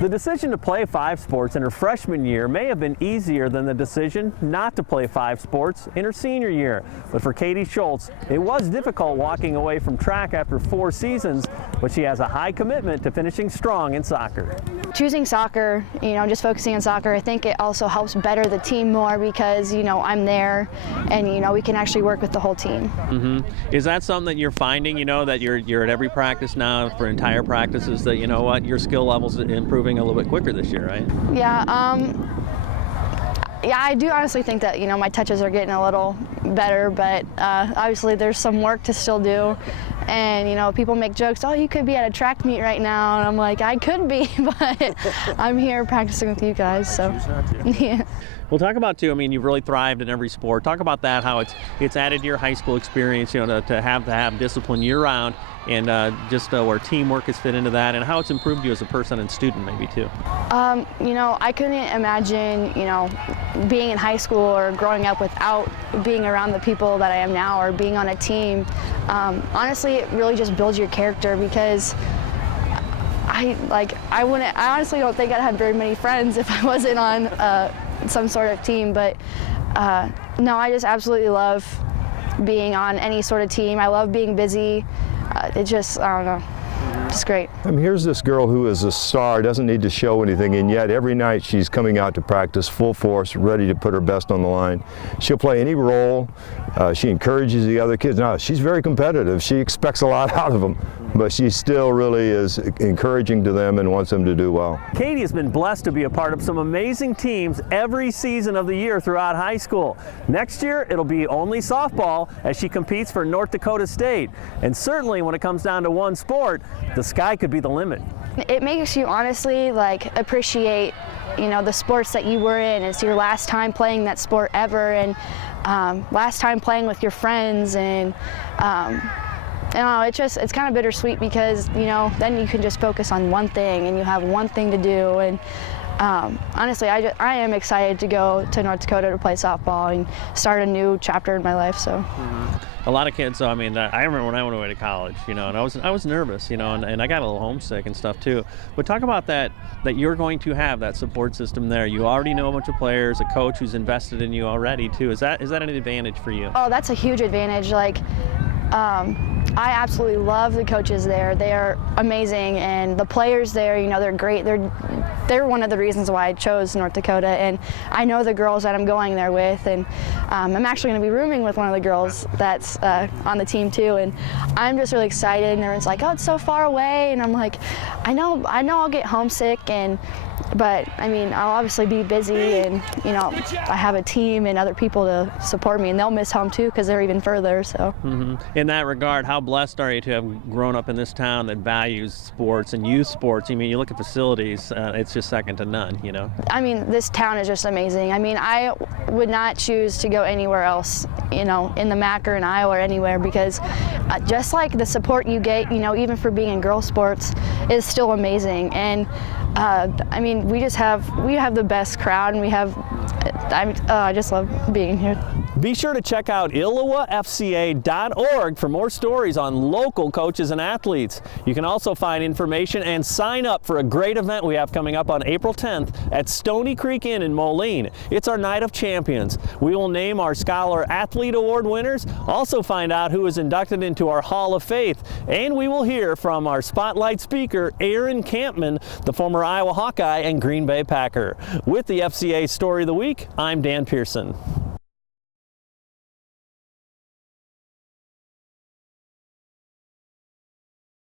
The decision to play 5 sports in her freshman year may have been easier than the decision not to play 5 sports in her senior year. But for Katie Shoultz, it was difficult walking away from track after 4 seasons, but she has a high commitment to finishing strong in soccer. Choosing soccer, just focusing on soccer, I think it also helps better the team more because, I'm there and, we can actually work with the whole team. Is that something that you're finding, that you're at every practice now for entire practices that, your skill level's improving a little bit quicker this year, right? Yeah, I do honestly think that, my touches are getting a little better, but obviously there's some work to still do. And, people make jokes, oh, you could be at a track meet right now. And I'm like, I could be, but I'm here practicing with you guys, so. Yeah. Well, talk about, too, you've really thrived in every sport. Talk about that, how it's added to your high school experience, to have discipline year-round, and just where teamwork has fit into that, and how it's improved you as a person and student, maybe, too. I couldn't imagine, being in high school or growing up without being around the people that I am now or being on a team. Honestly, it really just builds your character because I honestly don't think I'd have very many friends if I wasn't on some sort of team, but no, I just absolutely love being on any sort of team. I love being busy. It just, I don't know, just great. Here's this girl who is a star, doesn't need to show anything, and yet every night she's coming out to practice full force, ready to put her best on the line. She'll play any role. She encourages the other kids. Now, she's very competitive. She expects a lot out of them, but she still really is encouraging to them and wants them to do well. Katie has been blessed to be a part of some amazing teams every season of the year throughout high school. Next year, it'll be only softball as she competes for North Dakota State. And certainly when it comes down to one sport, the sky could be the limit. It makes you honestly appreciate, the sports that you were in. It's your last time playing that sport ever, and last time playing with your friends, and it's kind of bittersweet because, then you can just focus on one thing and you have one thing to do. And honestly, I am excited to go to North Dakota to play softball and start a new chapter in my life. So. A lot of kids, I remember when I went away to college, and I was nervous, and I got a little homesick and stuff too. But talk about that you're going to have that support system there. You already know a bunch of players, a coach who's invested in you already too. Is that an advantage for you? Oh, that's a huge advantage. I absolutely love the coaches there. They are amazing, and the players there, they're great. They're one of the reasons why I chose North Dakota, and I know the girls that I'm going there with, and I'm actually going to be rooming with one of the girls that's on the team too, and I'm just really excited. And everyone's like, oh, it's so far away, and I'm like, I know I'll get homesick, but I'll obviously be busy, and I have a team and other people to support me, and they'll miss home too because they're even further. So. In that regard, how blessed are you to have grown up in this town that values sports and youth sports? You look at facilities, it's just second to none. This town is just amazing. I would not choose to go anywhere else, in the MAC or in Iowa or anywhere, because just like the support you get, even for being in girls sports, is still amazing. And we have the best crowd, and I just love being here. Be sure to check out ILLOWAFCA.org for more stories on local coaches and athletes. You can also find information and sign up for a great event we have coming up on April 10th at Stony Creek Inn in Moline. It's our Night of Champions. We will name our Scholar Athlete Award winners, also find out who is inducted into our Hall of Faith, and we will hear from our spotlight speaker, Aaron Campman, the former Iowa Hawkeye and Green Bay Packer. With the FCA Story of the Week, I'm Dan Pearson.